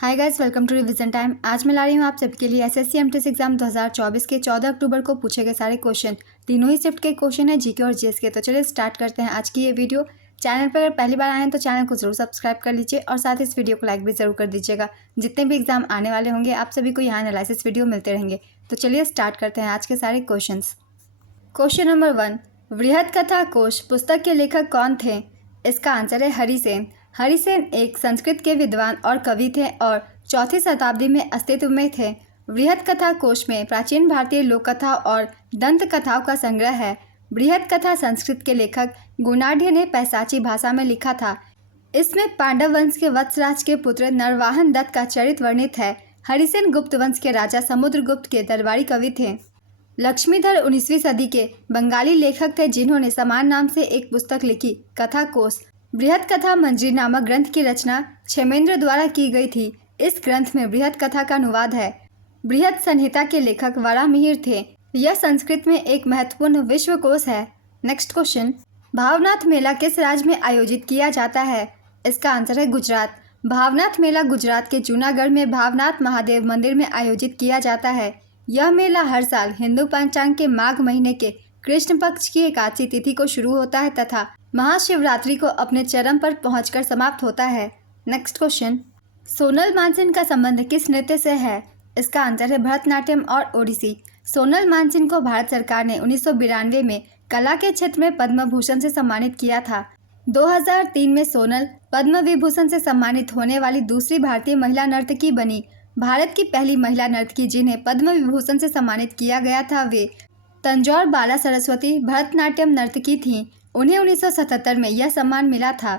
Hi guys, welcome to revision time. आज मैं ला रही हूँ आप सबके लिए एसएससी एमटीएस एग्जाम 2024 के 14 अक्टूबर को पूछे गए सारे क्वेश्चन। तीनों ही शिफ्ट के क्वेश्चन है, जीके और जीएस के। तो चलिए स्टार्ट करते हैं आज की ये वीडियो। चैनल पर अगर पहली बार आए हैं तो चैनल को जरूर सब्सक्राइब कर लीजिए और साथ ही इस वीडियो को लाइक भी जरूर कर दीजिएगा। जितने भी एग्जाम आने वाले होंगे आप सभी को यहाँ एनालिसिस वीडियो मिलते रहेंगे। तो चलिए स्टार्ट करते हैं आज के सारे क्वेश्चन। क्वेश्चन नंबर 1, वृहद कथा कोश पुस्तक के लेखक कौन थे? इसका आंसर है हरिसेन। हरिसेन एक संस्कृत के विद्वान और कवि थे और 4वीं शताब्दी में अस्तित्व में थे। वृहद कथा कोश में प्राचीन भारतीय लोक कथा और दंत कथाओं का संग्रह है। वृहद कथा संस्कृत के लेखक गुणाढ़ ने पैशाची भाषा में लिखा था। इसमें पांडव वंश के वत्सराज के पुत्र नरवाहन दत्त का चरित्र वर्णित है। हरिसेन गुप्त वंश के राजा समुद्रगुप्त के दरबारी कवि थे। लक्ष्मीधर 19वीं सदी के बंगाली लेखक थे जिन्होंने समान नाम से एक पुस्तक लिखी, कथा कोश। बृहद कथा मंजरी नामक ग्रंथ की रचना क्षेमेंद्र द्वारा की गई थी। इस ग्रंथ में बृहद कथा का अनुवाद है। बृहद संहिता के लेखक वराहमिहिर थे। यह संस्कृत में एक महत्वपूर्ण विश्वकोश है। नेक्स्ट क्वेश्चन, भावनाथ मेला किस राज्य में आयोजित किया जाता है? इसका आंसर है गुजरात। भावनाथ मेला गुजरात के जूनागढ़ में भावनाथ महादेव मंदिर में आयोजित किया जाता है। यह मेला हर साल हिंदू पंचांग के माघ महीने के कृष्ण पक्ष की एकादशी तिथि को शुरू होता है तथा महाशिवरात्रि को अपने चरम पर पहुंचकर समाप्त होता है। नेक्स्ट क्वेश्चन, सोनल मानसिंह का संबंध किस नृत्य से है? इसका आंसर है भरतनाट्यम और ओडिसी। सोनल मानसिंह को भारत सरकार ने 1992 में कला के क्षेत्र में पद्म भूषण से सम्मानित किया था। 2003 में सोनल पद्म विभूषण से सम्मानित होने वाली दूसरी भारतीय महिला नर्तकी बनी। भारत की पहली महिला नर्तकी जिन्हें पद्म विभूषण से सम्मानित किया गया था वे तंजौर बाला सरस्वती भरतनाट्यम नर्तकी थीं। उन्हें 1977 में यह सम्मान मिला था।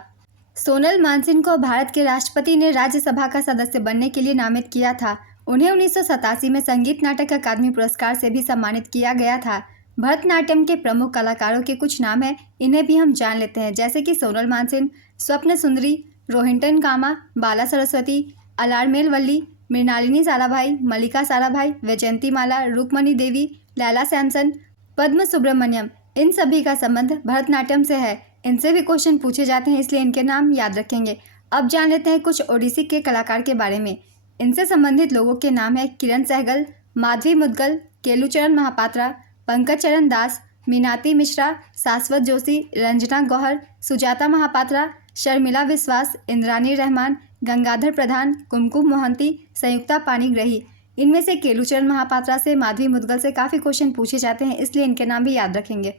सोनल मानसिंह को भारत के राष्ट्रपति ने राज्यसभा का सदस्य बनने के लिए नामित किया था। उन्हें 1987 में संगीत नाटक अकादमी पुरस्कार से भी सम्मानित किया गया था। भरतनाट्यम के प्रमुख कलाकारों के कुछ नाम हैं, इन्हें भी हम जान लेते हैं, जैसे कि सोनल मानसिंह, स्वप्न सुंदरी, रोहिंटन कामा, बाला सरस्वती, अलारमेल वल्ली, मृणालिनी साराभाई, मल्लिका साराभाई, वैजयंती माला, रुक्मणी देवी, लैला सैमसन, पद्म सुब्रमण्यम। इन सभी का संबंध भरतनाट्यम से है। इनसे भी क्वेश्चन पूछे जाते हैं, इसलिए इनके नाम याद रखेंगे। अब जान लेते हैं कुछ ओडिसी के कलाकार के बारे में। इनसे संबंधित लोगों के नाम है किरण सहगल, माधवी मुदगल, केलुचरण महापात्रा, पंकज चरण दास, मीनाती मिश्रा, शाश्वत जोशी, रंजना गौहर, सुजाता महापात्रा, शर्मिला विश्वास, इंद्रानी रहमान, गंगाधर प्रधान, कुमकुम मोहंती, संयुक्ता पाणिग्रही। इनमें से केलुचरण महापात्रा से, माधवी मुदगल से काफ़ी क्वेश्चन पूछे जाते हैं, इसलिए इनके नाम भी याद रखेंगे।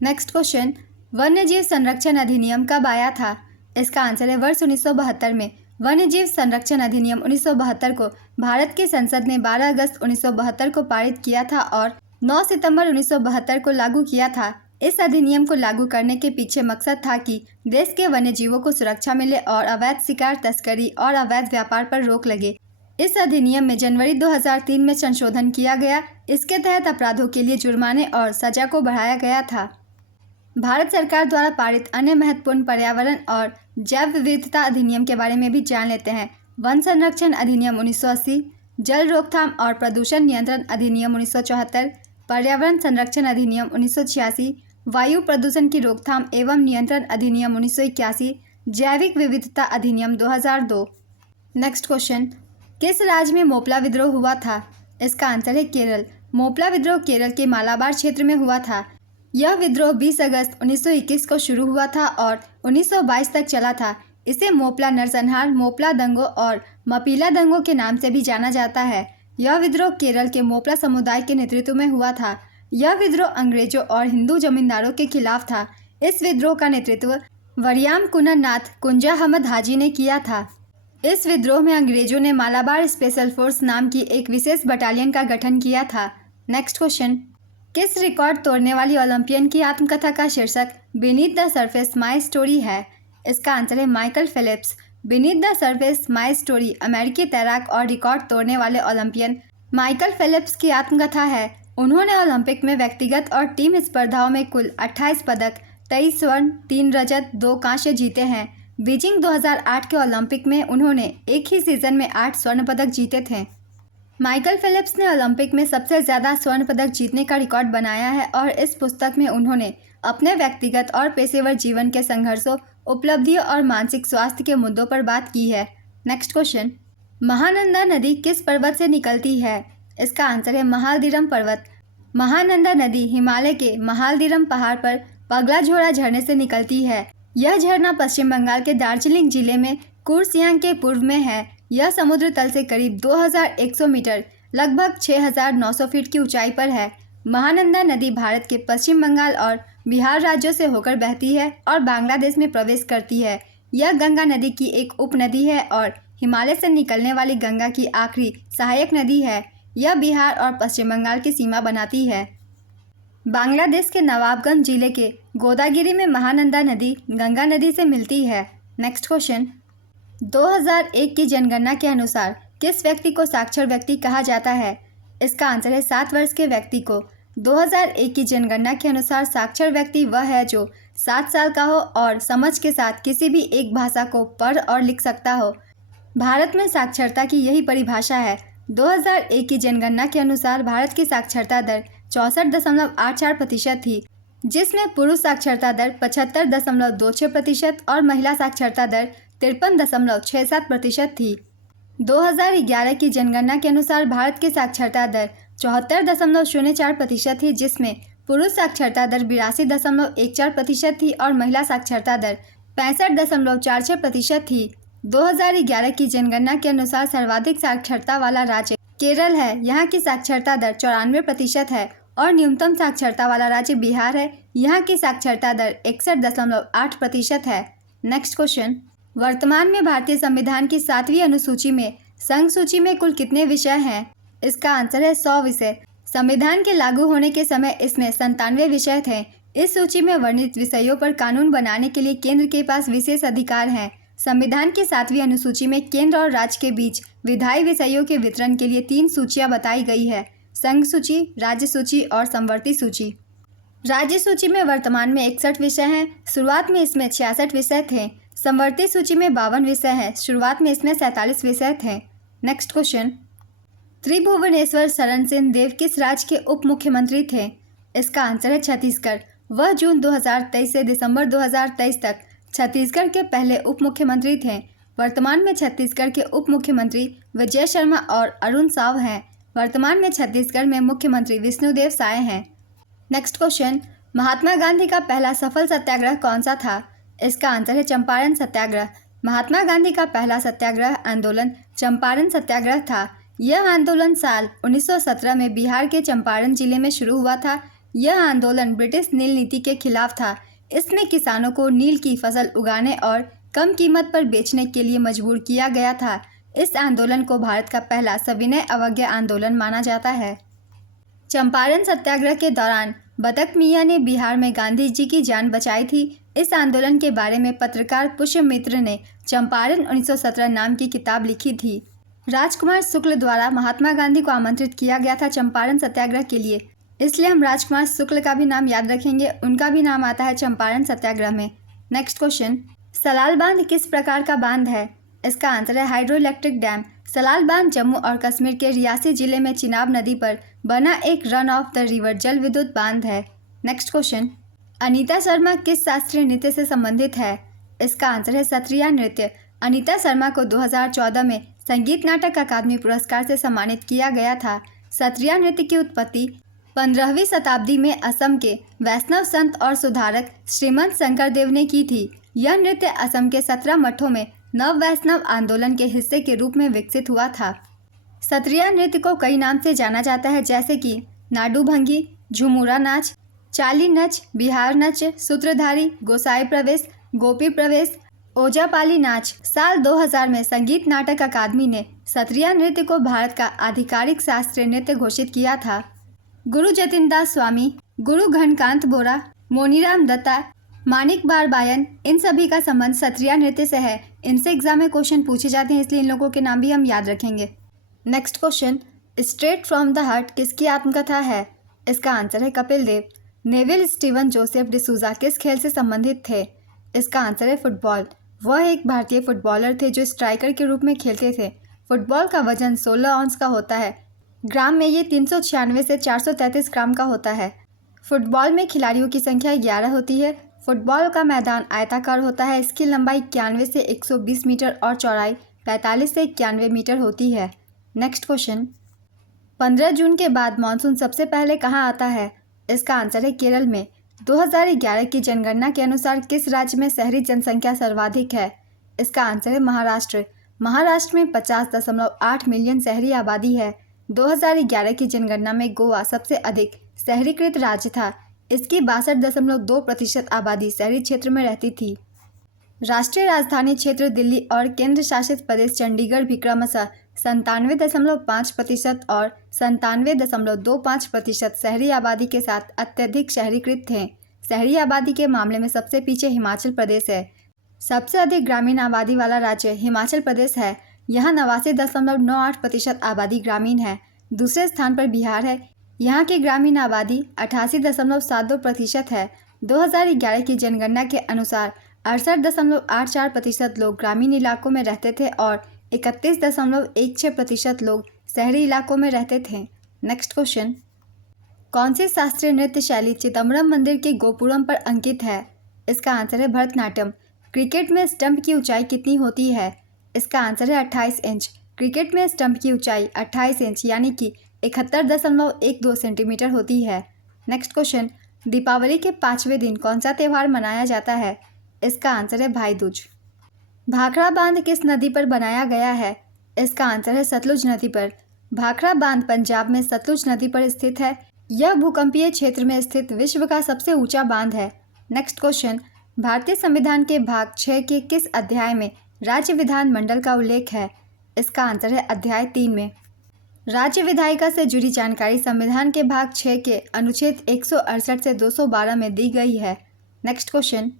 नेक्स्ट क्वेश्चन, वन्यजीव संरक्षण अधिनियम कब आया था? इसका आंसर है वर्ष 1972 में। वन्यजीव संरक्षण अधिनियम 1972 को भारत की संसद ने 12 अगस्त 1972 को पारित किया था और 9 सितंबर 1972 को लागू किया था। इस अधिनियम को लागू करने के पीछे मकसद था कि देश के वन्यजीवों को सुरक्षा मिले और अवैध शिकार, तस्करी और अवैध व्यापार पर रोक लगे। इस अधिनियम में जनवरी 2003 में संशोधन किया गया। इसके तहत अपराधों के लिए जुर्माने और सजा को बढ़ाया गया था। भारत सरकार द्वारा पारित अन्य महत्वपूर्ण पर्यावरण और जैव विविधता अधिनियम के बारे में भी जान लेते हैं। वन संरक्षण अधिनियम 1980, जल रोकथाम और प्रदूषण नियंत्रण अधिनियम 1974, पर्यावरण संरक्षण अधिनियम 1986, वायु प्रदूषण की रोकथाम एवं नियंत्रण अधिनियम 1981, जैविक विविधता अधिनियम 2002। नेक्स्ट क्वेश्चन, किस राज्य में मोपला विद्रोह हुआ था? इसका आंसर है केरल। मोपला विद्रोह केरल के मालाबार क्षेत्र में हुआ था। यह विद्रोह 20 अगस्त 1921 को शुरू हुआ था और 1922 तक चला था। इसे मोपला नरसंहार, मोपला दंगों और मपीला दंगों के नाम से भी जाना जाता है। यह विद्रोह केरल के मोपला समुदाय के नेतृत्व में हुआ था। यह विद्रोह अंग्रेजों और हिंदू जमींदारों के खिलाफ था। इस विद्रोह का नेतृत्व वरियाम कुनरनाथ कुंजा अहमद हाजी ने किया था। इस विद्रोह में अंग्रेजों ने मालाबार स्पेशल फोर्स नाम की एक विशेष बटालियन का गठन किया था। नेक्स्ट क्वेश्चन, किस रिकॉर्ड तोड़ने वाली ओलंपियन की आत्मकथा का शीर्षक beneath the surface my story है? इसका आंसर है Michael Phelps. Beneath the surface my story अमेरिकी तैराक और रिकॉर्ड तोड़ने वाले ओलंपियन माइकल फेलिप्स की आत्मकथा है। उन्होंने ओलंपिक में व्यक्तिगत और टीम स्पर्धाओं में कुल 28 पदक, 23 स्वर्ण, 3 रजत, 2 कांस्य जीते हैं। बीजिंग 2008 के ओलंपिक में उन्होंने एक ही सीजन में 8 स्वर्ण पदक जीते थे। माइकल फेलिप्स ने ओलंपिक में सबसे ज़्यादा स्वर्ण पदक जीतने का रिकॉर्ड बनाया है और इस पुस्तक में उन्होंने अपने व्यक्तिगत और पेशेवर जीवन के संघर्षों, उपलब्धियों और मानसिक स्वास्थ्य के मुद्दों पर बात की है। नेक्स्ट क्वेश्चन, महानंदा नदी किस पर्वत से निकलती है? इसका आंसर है महाल्दीरम पर्वत। महानंदा नदी हिमालय के महाल्दीरम पहाड़ पर पगलाझोड़ा झरने से निकलती है। यह झरना पश्चिम बंगाल के दार्जिलिंग जिले में कुर्सियांग के पूर्व में है। यह समुद्र तल से करीब 2100 मीटर लगभग 6900 फीट की ऊंचाई पर है। महानंदा नदी भारत के पश्चिम बंगाल और बिहार राज्यों से होकर बहती है और बांग्लादेश में प्रवेश करती है। यह गंगा नदी की एक उपनदी है और हिमालय से निकलने वाली गंगा की आखिरी सहायक नदी है। यह बिहार और पश्चिम बंगाल की सीमा बनाती है। बांग्लादेश के नवाबगंज जिले के गोदागिरी में महानंदा नदी गंगा नदी से मिलती है। नेक्स्ट क्वेश्चन, 2001 की जनगणना के अनुसार किस व्यक्ति को साक्षर व्यक्ति कहा जाता है? इसका आंसर है 7 वर्ष के व्यक्ति को। 2001 की जनगणना के अनुसार साक्षर व्यक्ति वह है जो 7 साल का हो और समझ के साथ किसी भी एक भाषा को पढ़ और लिख सकता हो। भारत में साक्षरता की यही परिभाषा है। 2001 की जनगणना के अनुसार भारत की साक्षरता दर 64.84% थी, जिसमें पुरुष साक्षरता दर 75.26% और महिला साक्षरता दर 53.67% थी। 2011 की जनगणना के अनुसार भारत की साक्षरता दर 74.04% थी, जिसमें पुरुष साक्षरता दर 82.14% थी और महिला साक्षरता दर 65.46% थी। 2011 की जनगणना के अनुसार सर्वाधिक साक्षरता वाला राज्य केरल है। यहाँ की साक्षरता दर 94% है और न्यूनतम साक्षरता वाला राज्य बिहार है। यहाँ की साक्षरता दर 61.8% है। नेक्स्ट क्वेश्चन, वर्तमान में भारतीय संविधान की 7वीं अनुसूची में संघ सूची में कुल कितने विषय हैं? इसका आंसर है 100 विषय। संविधान के लागू होने के समय इसमें 97 विषय थे। इस सूची में वर्णित विषयों पर कानून बनाने के लिए केंद्र के पास विशेष अधिकार हैं। संविधान की 7वीं अनुसूची में केंद्र और राज्य के बीच विधायी विषयों के वितरण के लिए 3 सूचियां बताई गई है: संघ सूची, राज्य सूची और समवर्ती सूची। राज्य सूची में वर्तमान में 61 विषय हैं। शुरुआत में इसमें 66 विषय थे। समवर्ती सूची में 52 विषय हैं। शुरुआत में इसमें 47 विषय थे। नेक्स्ट क्वेश्चन, त्रिभुवनेश्वर शरण सिंह देव किस राज्य के उप मुख्यमंत्री थे? इसका आंसर है छत्तीसगढ़। वह जून 2023 से दिसंबर 2023 तक छत्तीसगढ़ के पहले उप मुख्यमंत्री थे। वर्तमान में छत्तीसगढ़ के उप मुख्यमंत्री विजय शर्मा और अरुण साव हैं। वर्तमान में छत्तीसगढ़ में मुख्यमंत्री विष्णुदेव साय हैं। नेक्स्ट क्वेश्चन, महात्मा गांधी का पहला सफल सत्याग्रह कौन सा था? इसका आंसर है चंपारण सत्याग्रह। महात्मा गांधी का पहला सत्याग्रह आंदोलन चंपारण सत्याग्रह था। यह आंदोलन साल 1917 में बिहार के चंपारण जिले में शुरू हुआ था। यह आंदोलन ब्रिटिश नील नीति के खिलाफ था। इसमें किसानों को नील की फसल उगाने और कम कीमत पर बेचने के लिए मजबूर किया गया था। इस आंदोलन को भारत का पहला सविनय अवज्ञा आंदोलन माना जाता है। चंपारण सत्याग्रह के दौरान बतक मियाँ ने बिहार में गांधी जी की जान बचाई थी। इस आंदोलन के बारे में पत्रकार पुष्यमित्र ने चंपारण 1917 नाम की किताब लिखी थी। राजकुमार शुक्ल द्वारा महात्मा गांधी को आमंत्रित किया गया था चंपारण सत्याग्रह के लिए, इसलिए हम राजकुमार शुक्ल का भी नाम याद रखेंगे। उनका भी नाम आता है चंपारण सत्याग्रह में। नेक्स्ट क्वेश्चन, सलाल बांध किस प्रकार का बांध है? इसका आंसर है हाइड्रो इलेक्ट्रिक डैम। सलाल बांध जम्मू और कश्मीर के रियासी जिले में चिनाब नदी पर बना एक रन ऑफ द रिवर जल विद्युत बांध है। नेक्स्ट क्वेश्चन, अनीता शर्मा किस शास्त्रीय नृत्य से संबंधित है? इसका आंसर है सत्रिया नृत्य। अनीता शर्मा को 2014 में संगीत नाटक अकादमी पुरस्कार से सम्मानित किया गया था। सत्रिया नृत्य की उत्पत्ति 15वीं शताब्दी में असम के वैष्णव संत और सुधारक श्रीमंत शंकरदेव ने की थी। यह नृत्य असम के 17 मठों में नव वैष्णव आंदोलन के हिस्से के रूप में विकसित हुआ था। सत्रिया नृत्य को कई नाम से जाना जाता है, जैसे कि नाडू भंगी, झुमुरा नाच, चाली नच, बिहार नच, सूत्रधारी, गोसाई प्रवेश, गोपी प्रवेश, ओजापाली नाच। साल 2000 में संगीत नाटक अकादमी ने सत्रिया नृत्य को भारत का आधिकारिक शास्त्रीय नृत्य घोषित किया था। गुरु जतिन दास स्वामी, गुरु घनकांत बोरा, मोनीराम दत्ता, मानिक बारबायन, इन सभी का संबंध सत्रिया नृत्य से है। इनसे एग्जाम में क्वेश्चन पूछे जाते हैं, इसलिए इन लोगों के नाम भी हम याद रखेंगे। Next question, straight from the heart किसकी आत्मकथा है? इसका आंसर है Kapil Dev. Neville Steven Joseph D'Souza किस खेल से संबंधित थे? इसका आंसर है फुटबॉल। वह एक भारतीय फुटबॉलर थे जो स्ट्राइकर के रूप में खेलते थे। फुटबॉल का वजन 16 औंस का होता है। ग्राम में ये 396 से 433 ग्राम का होता है। फुटबॉल में खिलाड़ियों की संख्या 11 होती है। फुटबॉल का मैदान आयताकार होता है। इसकी लंबाई 91 से 120 मीटर और चौड़ाई 45 से 91 मीटर होती है। नेक्स्ट क्वेश्चन, 15 जून के बाद मानसून सबसे पहले कहाँ आता है? इसका आंसर है केरल में। 2011 की जनगणना के अनुसार किस राज्य में शहरी जनसंख्या सर्वाधिक है? इसका आंसर है महाराष्ट्र। महाराष्ट्र में 50.8 मिलियन शहरी आबादी है। 2011 की जनगणना में गोवा सबसे अधिक शहरीकृत राज्य था। इसकी 62.2% आबादी शहरी क्षेत्र में रहती थी। राष्ट्रीय राजधानी क्षेत्र दिल्ली और केंद्र शासित प्रदेश चंडीगढ़ भी क्रमशः 97.5% और 97.25% शहरी आबादी के साथ अत्यधिक शहरीकृत थे। शहरी आबादी के मामले में सबसे पीछे हिमाचल प्रदेश है। सबसे अधिक ग्रामीण आबादी वाला राज्य हिमाचल प्रदेश है। यहाँ 89.98% आबादी ग्रामीण है। दूसरे स्थान पर बिहार है। यहाँ की ग्रामीण आबादी 88.72% है। 2011 की जनगणना के अनुसार 68.84% लोग ग्रामीण इलाकों में रहते थे और 31.16% लोग शहरी इलाकों में रहते थे। नेक्स्ट क्वेश्चन, कौन सी शास्त्रीय नृत्य शैली चिदम्बरम मंदिर के गोपुरम पर अंकित है? इसका आंसर है भरतनाट्यम। क्रिकेट में स्टंप की ऊंचाई कितनी होती है? इसका आंसर है 28 इंच। क्रिकेट में स्टंप की ऊंचाई 28 इंच यानी कि 71.12 सेंटीमीटर होती है। नेक्स्ट क्वेश्चन, दीपावली के 5वें दिन कौन सा त्यौहार मनाया जाता है? इसका आंसर है भाई दूज। भाखड़ा बांध किस नदी पर बनाया गया है? इसका आंसर है सतलुज नदी पर। भाखड़ा बांध पंजाब में सतलुज नदी पर स्थित है। यह भूकंपीय क्षेत्र में स्थित विश्व का सबसे ऊंचा बांध है। नेक्स्ट क्वेश्चन, भारतीय संविधान के भाग 6 के किस अध्याय में राज्य विधान मंडल का उल्लेख है? इसका आंसर है अध्याय 3 में। राज्य विधायिका से जुड़ी जानकारी संविधान के भाग 6 के अनुच्छेद 168 से 212 में दी गई है। नेक्स्ट क्वेश्चन,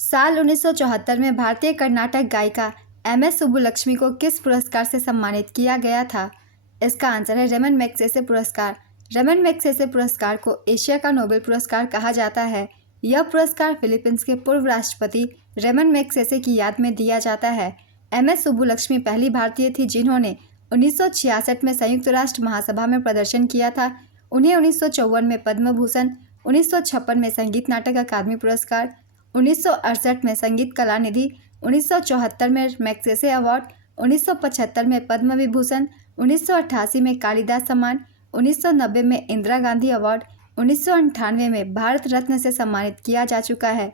साल 1974 में भारतीय कर्नाटक गायिका MS सुब्बुलक्ष्मी को किस पुरस्कार से सम्मानित किया गया था? इसका आंसर है रमन मैग्सेसे पुरस्कार। रमन मैग्सेसे पुरस्कार को एशिया का नोबेल पुरस्कार कहा जाता है। यह पुरस्कार फिलीपींस के पूर्व राष्ट्रपति रमन मैग्सेसे की याद में दिया जाता है। MS सुब्बुलक्ष्मी पहली भारतीय थी जिन्होंने 1966 में संयुक्त राष्ट्र महासभा में प्रदर्शन किया था। उन्हें 1954 में पद्म भूषण, 1956 में संगीत नाटक अकादमी पुरस्कार, 1968 में संगीत कला निधि, 1974 में मैग्सेसे अवार्ड, 1975 में पद्म विभूषण, 1988 में कालिदास सम्मान, 1990 में इंदिरा गांधी अवार्ड, 1998 में भारत रत्न से सम्मानित किया जा चुका है।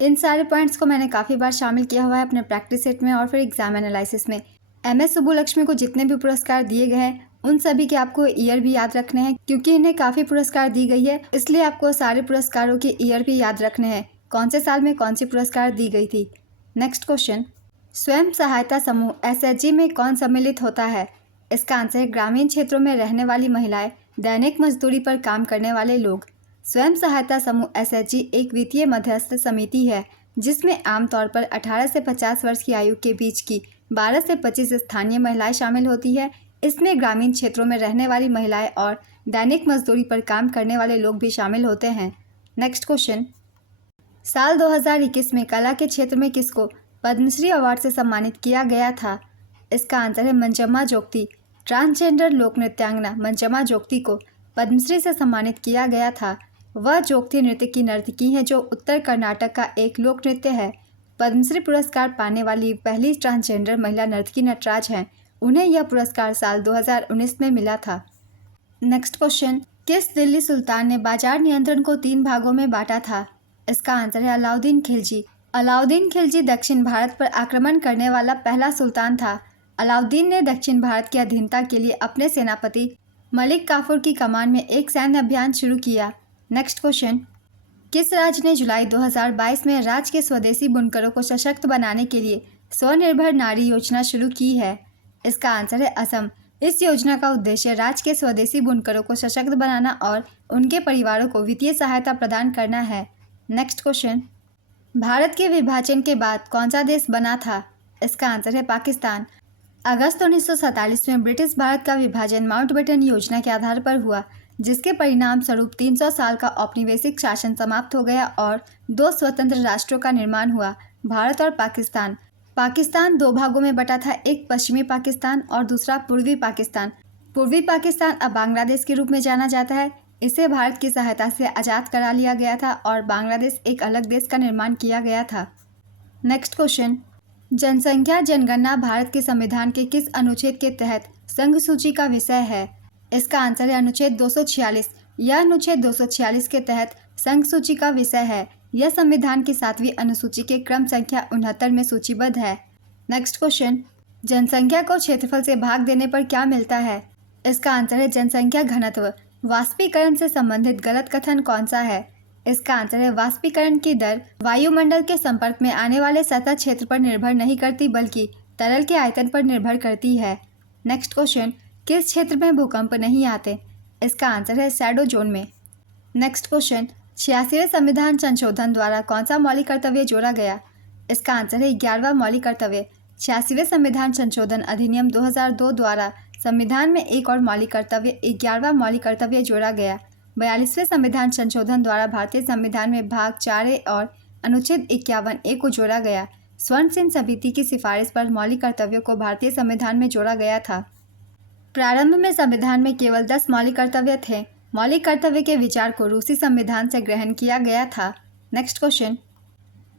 इन सारे पॉइंट्स को मैंने काफ़ी बार शामिल किया हुआ है अपने प्रैक्टिस सेट में और फिर एग्जाम एनालिसिस में। MS सुब्बुलक्ष्मी को जितने भी पुरस्कार दिए गए हैं उन सभी के आपको ईयर भी याद रखने हैं, क्योंकि इन्हें काफ़ी पुरस्कार दी गई है, इसलिए आपको सारे पुरस्कारों के ईयर भी याद रखने हैं, कौन से साल में कौन सी पुरस्कार दी गई थी। नेक्स्ट क्वेश्चन, स्वयं सहायता समूह SHG में कौन सम्मिलित होता है? इसका आंसर है ग्रामीण क्षेत्रों में रहने वाली महिलाएं, दैनिक मजदूरी पर काम करने वाले लोग। स्वयं सहायता समूह SHG एक वित्तीय मध्यस्थ समिति है जिसमें आमतौर पर 18 से 50 वर्ष की आयु के बीच की 12 से 25 स्थानीय महिलाएं शामिल होती है। इसमें ग्रामीण क्षेत्रों में रहने वाली महिलाएं और दैनिक मजदूरी पर काम करने वाले लोग भी शामिल होते हैं। नेक्स्ट क्वेश्चन, साल 2021 में कला के क्षेत्र में किसको पद्मश्री अवार्ड से सम्मानित किया गया था? इसका आंसर है मंजम्मा जोगती। ट्रांसजेंडर लोक नृत्यांगना मंजम्मा जोगती को पद्मश्री से सम्मानित किया गया था। वह जोगती नृत्य की नर्तकी है जो उत्तर कर्नाटक का एक लोक नृत्य है। पद्मश्री पुरस्कार पाने वाली पहली ट्रांसजेंडर महिला नर्तकी नटराज हैं। उन्हें यह पुरस्कार साल 2019 में मिला था। नेक्स्ट क्वेश्चन, किस दिल्ली सुल्तान ने बाजार नियंत्रण को 3 भागों में बांटा था? इसका आंसर है अलाउद्दीन खिलजी। अलाउद्दीन खिलजी दक्षिण भारत पर आक्रमण करने वाला पहला सुल्तान था। अलाउद्दीन ने दक्षिण भारत की अधीनता के लिए अपने सेनापति मलिक काफूर की कमान में एक सैन्य अभियान शुरू किया। नेक्स्ट क्वेश्चन, किस राज्य ने जुलाई 2022 में राज्य के स्वदेशी बुनकरों को सशक्त बनाने के लिए स्वनिर्भर नारी योजना शुरू की है? इसका आंसर है असम। इस योजना का उद्देश्य राज्य के स्वदेशी बुनकरों को सशक्त बनाना और उनके परिवारों को वित्तीय सहायता प्रदान करना है। नेक्स्ट क्वेश्चन, भारत के विभाजन के बाद कौन सा देश बना था? इसका आंसर है पाकिस्तान। अगस्त 1947 में ब्रिटिश भारत का विभाजन माउंटबेटन योजना के आधार पर हुआ, जिसके परिणाम स्वरूप 300 साल का औपनिवेशिक शासन समाप्त हो गया और 2 स्वतंत्र राष्ट्रों का निर्माण हुआ, भारत और पाकिस्तान। पाकिस्तान 2 भागों में बटा था, एक पश्चिमी पाकिस्तान और दूसरा पूर्वी पाकिस्तान। पूर्वी पाकिस्तान अब बांग्लादेश के रूप में जाना जाता है। इसे भारत की सहायता से आज़ाद करा लिया गया था और बांग्लादेश एक अलग देश का निर्माण किया गया था। नेक्स्ट क्वेश्चन, जनसंख्या जनगणना भारत के संविधान के किस अनुच्छेद के तहत संघ सूची का विषय है? इसका आंसर है अनुच्छेद 246। यह अनुच्छेद 246 के तहत संघ सूची का विषय है। यह संविधान की 7वीं अनुसूची के क्रम संख्या 69 में सूचीबद्ध है। नेक्स्ट क्वेश्चन, जनसंख्या को क्षेत्रफल से भाग देने पर क्या मिलता है? इसका आंसर है जनसंख्या घनत्व। वाष्पीकरण से संबंधित गलत कथन कौन सा है? इसका आंसर है वाष्पीकरण की दर वायुमंडल के संपर्क में आने वाले सतह क्षेत्र पर निर्भर नहीं करती बल्कि तरल के आयतन पर निर्भर करती है। नेक्स्ट क्वेश्चन, किस क्षेत्र में भूकंप नहीं आते? इसका आंसर है शैडो जोन में। नेक्स्ट क्वेश्चन, 86वें संविधान संशोधन द्वारा कौन सा मौलिक कर्तव्य जोड़ा गया? इसका आंसर है 11वां मौलिक कर्तव्य। 86वें संविधान संशोधन अधिनियम 2002 द्वारा संविधान में एक और मौलिक कर्तव्य 11वां मौलिक कर्तव्य जोड़ा गया। 42वें संविधान संशोधन द्वारा भारतीय संविधान में भाग 4A और अनुच्छेद 51A को जोड़ा गया। स्वर्ण सिंह समिति की सिफारिश पर मौलिक कर्तव्यों को भारतीय संविधान में जोड़ा गया था। प्रारंभ में संविधान में केवल 10 मौलिक कर्तव्य थे। मौलिक कर्तव्य के विचार को रूसी संविधान से ग्रहण किया गया था। नेक्स्ट क्वेश्चन,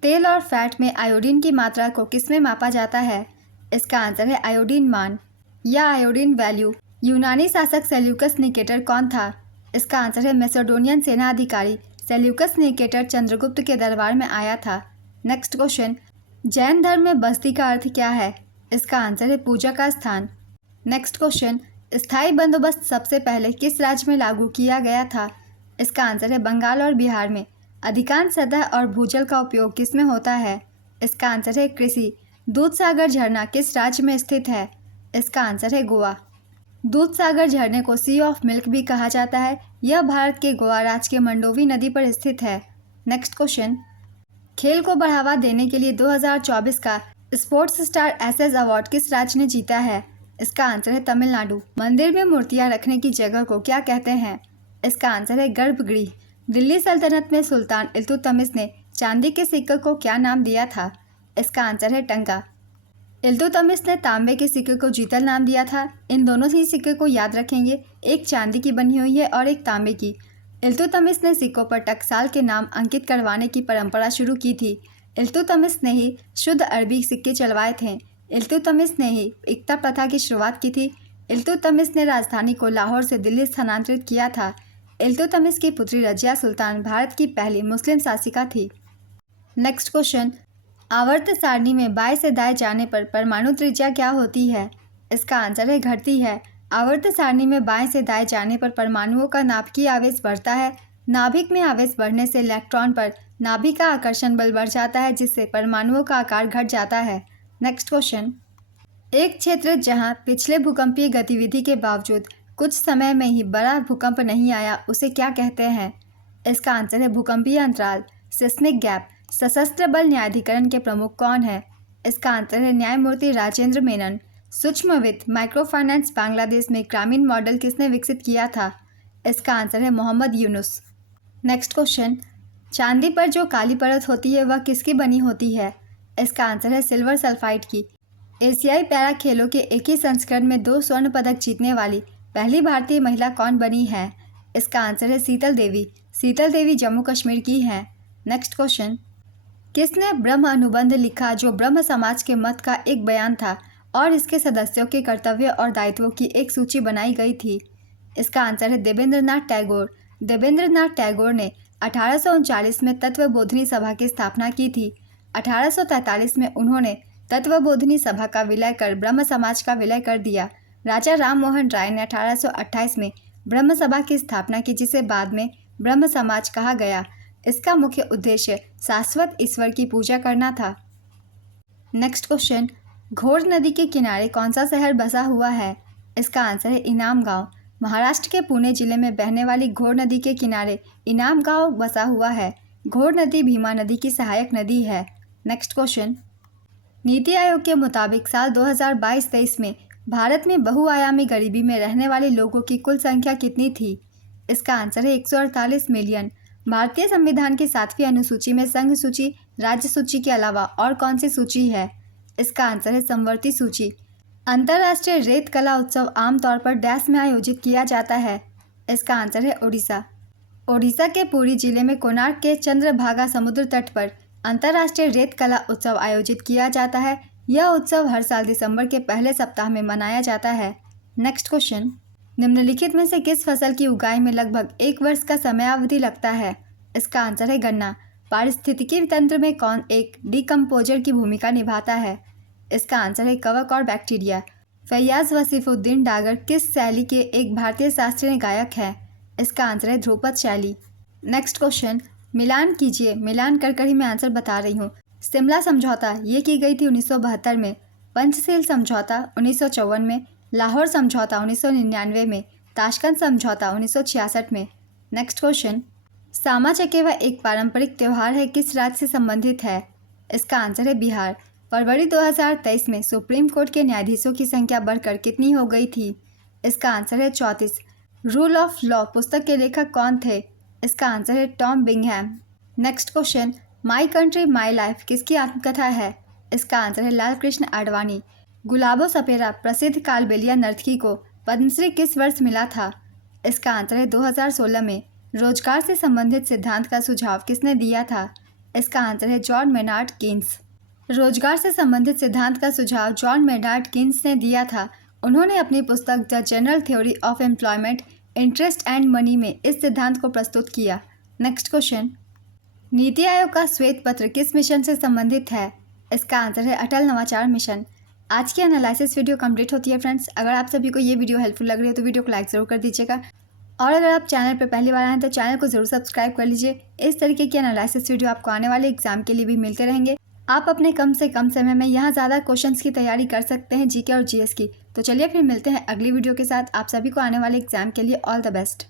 तेल और फैट में आयोडीन की मात्रा को किसमें मापा जाता है? इसका आंसर है आयोडीन मान या आयोडीन वैल्यू। यूनानी शासक सेल्यूकस निकेटर कौन था? इसका आंसर है मैसेडोनियन सेना अधिकारी सेल्यूकस निकेटर चंद्रगुप्त के दरबार में आया था। नेक्स्ट क्वेश्चन, जैन धर्म में बस्ती का अर्थ क्या है? इसका आंसर है पूजा का स्थान। नेक्स्ट क्वेश्चन, स्थायी बंदोबस्त सबसे पहले किस राज्य में लागू किया गया था? इसका आंसर है बंगाल और बिहार में। अधिकांश सतह और भूजल का उपयोग किस में होता है? इसका आंसर है कृषि। दूधसागर झरना किस राज्य में स्थित है? इसका आंसर है गोवा। दूधसागर झरने को सी ऑफ मिल्क भी कहा जाता है। यह भारत के गोवा राज्य के मंडोवी नदी पर स्थित है। नेक्स्ट क्वेश्चन, खेल को बढ़ावा देने के लिए 2024 का स्पोर्ट्स स्टार एसेज अवार्ड किस राज्य ने जीता है? इसका आंसर है तमिलनाडु। मंदिर में मूर्तियां रखने की जगह को क्या कहते हैं? इसका आंसर है गर्भगृह। दिल्ली सल्तनत में सुल्तान इल्तुतमिश ने चांदी के सिक्के को क्या नाम दिया था? इसका आंसर है टंका। इल्तुतमिश ने तांबे के सिक्के को जीतल नाम दिया था। इन दोनों ही सिक्के को याद रखेंगे, एक चांदी की बनी हुई है और एक तांबे की। इल्तुतमिश ने सिक्कों पर टकसाल के नाम अंकित करवाने की परंपरा शुरू की थी। इल्तुतमिश ने ही शुद्ध अरबी सिक्के चलवाए थे। इल्तुतमिश ने ही इक्ता प्रथा की शुरुआत की थी। इल्तुतमिश ने राजधानी को लाहौर से दिल्ली स्थानांतरित किया था। इल्तुतमिश की पुत्री रजिया सुल्तान भारत की पहली मुस्लिम शासिका थी। नेक्स्ट क्वेश्चन, आवर्त सारणी में बाएं से दाएं जाने पर परमाणु त्रिज्या क्या होती है? इसका आंसर है घटती है। आवर्त सारणी में बाएं से दाएं जाने पर परमाणुओं का नाभिकीय आवेश बढ़ता है। नाभिक में आवेश बढ़ने से इलेक्ट्रॉन पर नाभिक का आकर्षण बल बढ़ जाता है, जिससे परमाणुओं का आकार घट जाता है। नेक्स्ट क्वेश्चन, एक क्षेत्र जहां पिछले भूकंपीय गतिविधि के बावजूद कुछ समय में ही बड़ा भूकंप नहीं आया, उसे क्या कहते हैं? इसका आंसर है भूकंपीय अंतराल, सिस्मिक गैप। सशस्त्र बल न्यायाधिकरण के प्रमुख कौन है? इसका आंसर है न्यायमूर्ति राजेंद्र मेनन। सूक्ष्म वित्त माइक्रो फाइनेंस बांग्लादेश में ग्रामीण मॉडल किसने विकसित किया था? इसका आंसर है मोहम्मद यूनुस। नेक्स्ट क्वेश्चन, चांदी पर जो काली परत होती है वह किसकी बनी होती है? इसका आंसर है सिल्वर सल्फाइड की। एशियाई पैरा खेलों के एक ही संस्करण में 2 स्वर्ण पदक जीतने वाली पहली भारतीय महिला कौन बनी है? इसका आंसर है शीतल देवी। शीतल देवी जम्मू कश्मीर की हैं। नेक्स्ट क्वेश्चन, किसने ब्रह्म अनुबंध लिखा जो ब्रह्म समाज के मत का एक बयान था और इसके सदस्यों के कर्तव्य और दायित्वों की एक सूची बनाई गई थी? इसका आंसर है देवेंद्रनाथ टैगोर। देवेंद्रनाथ टैगोर ने 1839 में तत्वबोधिनी सभा की स्थापना की थी। 1843 में उन्होंने तत्वबोधिनी सभा का विलय कर ब्रह्म समाज का विलय कर दिया। राजा राम मोहन राय ने 1828 में ब्रह्म सभा की स्थापना की, जिसे बाद में ब्रह्म समाज कहा गया। इसका मुख्य उद्देश्य शाश्वत ईश्वर की पूजा करना था। नेक्स्ट क्वेश्चन, घोर नदी के किनारे कौन सा शहर बसा हुआ है? इसका आंसर है इनाम गांव। महाराष्ट्र के पुणे जिले में बहने वाली घोर नदी के किनारे इनाम गांव बसा हुआ है। घोर नदी भीमा नदी की सहायक नदी है। नेक्स्ट क्वेश्चन, नीति आयोग के मुताबिक साल 2022-23 में भारत में बहुआयामी गरीबी में रहने वाले लोगों की कुल संख्या कितनी थी? इसका आंसर है 148 मिलियन। भारतीय संविधान की 7वीं अनुसूची में संघ सूची, राज्य सूची के अलावा और कौन सी सूची है? इसका आंसर है समवर्ती सूची। अंतर्राष्ट्रीय रेत कला उत्सव आमतौर पर डैश में आयोजित किया जाता है। इसका आंसर है ओडिशा। ओडिशा के पुरी जिले में कोणार्क के चंद्रभागा समुद्र तट पर अंतर्राष्ट्रीय रेत कला उत्सव आयोजित किया जाता है। यह उत्सव हर साल दिसंबर के पहले सप्ताह में मनाया जाता है। नेक्स्ट क्वेश्चन, निम्नलिखित में से किस फसल की उगाई में लगभग 1 वर्ष का समयावधि लगता है? इसका आंसर है गन्ना। पारिस्थितिकी तंत्र में कौन एक डिकम्पोजर की भूमिका निभाता है? इसका आंसर है कवक और बैक्टीरिया। फैयाज वसीफुद्दीन डागर किस शैली के एक भारतीय शास्त्रीय गायक हैं? इसका आंसर है ध्रुपद शैली। नेक्स्ट क्वेश्चन, मिलान कीजिए। मिलान कर ही मैं आंसर बता रही हूँ। शिमला समझौता ये की गई थी 1972 में, पंचशील समझौता 1954 में, लाहौर समझौता 1999 में, ताशकंद समझौता 1966 में। नेक्स्ट क्वेश्चन, सामा चकेवा एक पारंपरिक त्यौहार है, किस राज्य से संबंधित है? इसका आंसर है बिहार। फरवरी 2023 में सुप्रीम कोर्ट के न्यायाधीशों की संख्या बढ़कर कितनी हो गई थी? इसका आंसर है 34। रूल ऑफ लॉ पुस्तक के लेखक कौन थे? इसका आंसर है Tom Bingham. Next question, my country my life किसकी आत्मकथा है? इसका आंसर है लाल कृष्ण आडवाणी। गुलाबो सपेरा प्रसिद्ध कालबेलिया नर्तकी को पद्मश्री किस वर्ष मिला था? इसका आंसर है 2016 में। रोजगार से संबंधित सिद्धांत का सुझाव किसने दिया था? इसका आंसर है जॉन मेनार्ड कीन्स। रोजगार से संबंधित सिद्धांत का सुझाव जॉन मेनार्ड कीन्स ने दिया था। उन्होंने अपनी पुस्तक the general theory of employment, interest and money में इस सिद्धांत को प्रस्तुत किया। नेक्स्ट क्वेश्चन, नीति आयोग का श्वेत पत्र किस मिशन से संबंधित है? इसका आंसर है अटल नवाचार मिशन। आज की एनालिसिस वीडियो कंप्लीट होती है फ्रेंड्स। अगर आप सभी को ये वीडियो हेल्पफुल लग रही है तो वीडियो को लाइक ज़रूर कर दीजिएगा, और अगर आप चैनल पर पहली बार आए तो चैनल को जरूर सब्सक्राइब कर लीजिए। इस तरीके की एनालिसिस वीडियो आपको आने वाले एग्जाम के लिए भी मिलते रहेंगे। आप अपने कम से कम समय में यहाँ ज़्यादा क्वेश्चंस की तैयारी कर सकते हैं, जीके और जीएस की। तो चलिए फिर मिलते हैं अगली वीडियो के साथ। आप सभी को आने वाले एग्जाम के लिए ऑल द बेस्ट।